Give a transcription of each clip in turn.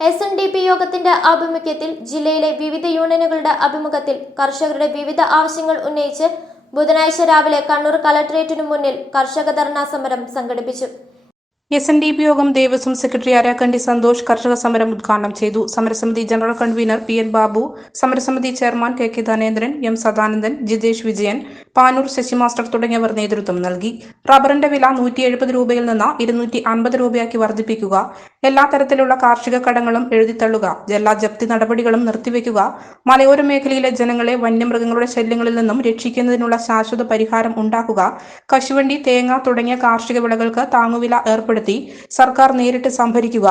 S N D P യോഗത്തിന്റെ ആഭിമുഖ്യത്തിൽ ജില്ലയിലെ വിവിധ യൂണിയനുകളുടെ അഭിമുഖത്തിൽ കർഷകരുടെ വിവിധ ആവശ്യങ്ങൾ ഉന്നയിച്ച് ബുധനാഴ്ച രാവിലെ കണ്ണൂർ കലക്ടറേറ്റിനു മുന്നിൽ കർഷക ധർണാ സമരം സംഘടിപ്പിച്ചു. എസ് എൻ ഡി പി യോഗം ദേവസ്വം സെക്രട്ടറി അരാക്കണ്ടി സന്തോഷ് കർഷക സമരം ഉദ്ഘാടനം ചെയ്തു. സമരസമിതി general convener P N Babu സമരസമിതി chairman K K Dhanendran M Sadanandan Jithesh Vijayan Panoor Sasi master തുടങ്ങിയവർ നേതൃത്വം നൽകി. റബ്ബറിന്റെ വില നൂറ്റി എഴുപത് രൂപയിൽ നിന്ന് ഇരുന്നൂറ്റി അൻപത് രൂപയാക്കി വർദ്ധിപ്പിക്കുക. എല്ലാ തരത്തിലുള്ള കാർഷിക കടങ്ങളും എഴുതിത്തള്ളുക. എല്ലാ ജപ്തി നടപടികളും നിർത്തിവെക്കുക. മലയോര മേഖലയിലെ ജനങ്ങളെ വന്യമൃഗങ്ങളുടെ ശല്യങ്ങളിൽ നിന്നും രക്ഷിക്കുന്നതിനുള്ള ശാശ്വത പരിഹാരം ഉണ്ടാക്കുക. കശുവണ്ടി തേങ്ങ തുടങ്ങിയ കാർഷിക വിളകൾക്ക് താങ്ങുവില ഏർപ്പെടുത്തി സർക്കാർ നേരിട്ട് സംഭരിക്കുക.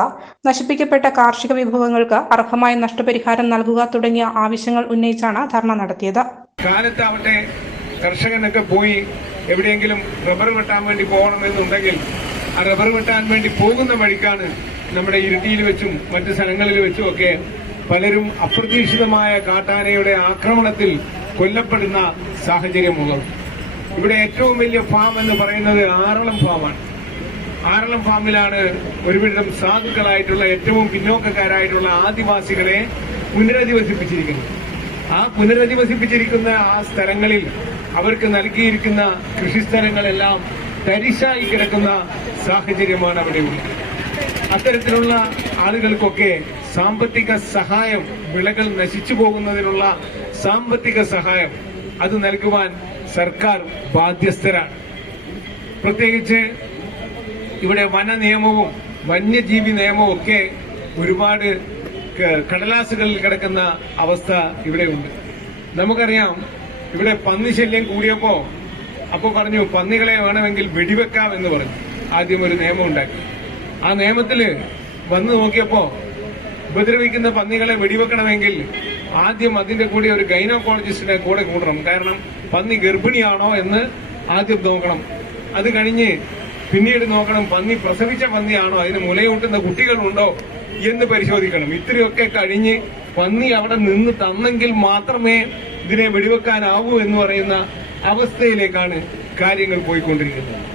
നശിപ്പിക്കപ്പെട്ട കാർഷിക വിഭവങ്ങൾക്ക് അർഹമായ നഷ്ടപരിഹാരം നൽകുക തുടങ്ങിയ ആവശ്യങ്ങൾ ഉന്നയിച്ചാണ് ധർണ നടത്തിയത്. കാലത്താവട്ടെ കർഷകനൊക്കെ പോയി എവിടെയെങ്കിലും റബ്ബർ വെട്ടാൻ വേണ്ടി പോകണമെന്നുണ്ടെങ്കിൽ ആ റബ്ബർ വെട്ടാൻ വേണ്ടി പോകുന്ന വഴിക്കാണ് നമ്മുടെ ഇരിട്ടിയിൽ വെച്ചും മറ്റ് സ്ഥലങ്ങളിൽ വെച്ചും ഒക്കെ പലരും അപ്രതീക്ഷിതമായ കാട്ടാനയുടെ ആക്രമണത്തിൽ കൊല്ലപ്പെടുന്ന സാഹചര്യമുള്ളത് ഇവിടെ ഏറ്റവും വലിയ ഫാം എന്ന് പറയുന്നത് ആറളം ഫാമാണ് ആറളം ഫാമിലാണ് ഒരുവിധം സാധുക്കളായിട്ടുള്ള ഏറ്റവും പിന്നോക്കക്കാരായിട്ടുള്ള ആദിവാസികളെ പുനരധിവസിപ്പിച്ചിരിക്കുന്നത്. ആ പുനരധിവസിപ്പിച്ചിരിക്കുന്ന ആ സ്ഥലങ്ങളിൽ അവർക്ക് നൽകിയിരിക്കുന്ന കൃഷിസ്ഥലങ്ങളെല്ലാം തരിശായി കിടക്കുന്ന സാഹചര്യമാണ് അവിടെ ഉള്ളത്. അത്തരത്തിലുള്ള ആളുകൾക്കൊക്കെ സാമ്പത്തിക സഹായം വിളകൾ നശിച്ചു പോകുന്നതിനുള്ള സാമ്പത്തിക സഹായം അത് നൽകുവാൻ സർക്കാർ ബാധ്യസ്ഥരാണ്. പ്രത്യേകിച്ച് ഇവിടെ വന നിയമവും വന്യജീവി നിയമവും ഒക്കെ ഒരുപാട് കടലാസുകളിൽ കിടക്കുന്ന അവസ്ഥ ഇവിടെയുണ്ട് നമുക്കറിയാം ഇവിടെ പന്നി ശല്യം കൂടിയപ്പോ അപ്പൊ പറഞ്ഞു പന്നികളെ വേണമെങ്കിൽ വെടിവെക്കാം എന്ന് പറഞ്ഞു. ആദ്യം ഒരു നിയമം ഉണ്ടാക്കി. ആ നിയമത്തിൽ വന്നു നോക്കിയപ്പോ ഉപദ്രവിക്കുന്ന പന്നികളെ വെടിവെക്കണമെങ്കിൽ ആദ്യം അതിന്റെ കൂടെ ഒരു ഗൈനോക്കോളജിസ്റ്റിനെ കൂടെ കൂടണം. കാരണം പന്നി ഗർഭിണിയാണോ എന്ന് ആദ്യം നോക്കണം. അത് കഴിഞ്ഞ് പിന്നീട് നോക്കണം പന്നി പ്രസവിച്ച പന്നിയാണോ അതിന് മുലയൂട്ടുന്ന കുട്ടികളുണ്ടോ എന്ന് പരിശോധിക്കണം. ഇത്രയൊക്കെ കഴിഞ്ഞ് പന്നി അവിടെ നിന്ന് തന്നെങ്കിൽ മാത്രമേ ഇതിനെ വെടിവെക്കാനാവൂ എന്ന് പറയുന്ന അവസ്ഥയിലേക്കാണ് കാര്യങ്ങൾ പോയിക്കൊണ്ടിരിക്കുന്നത്.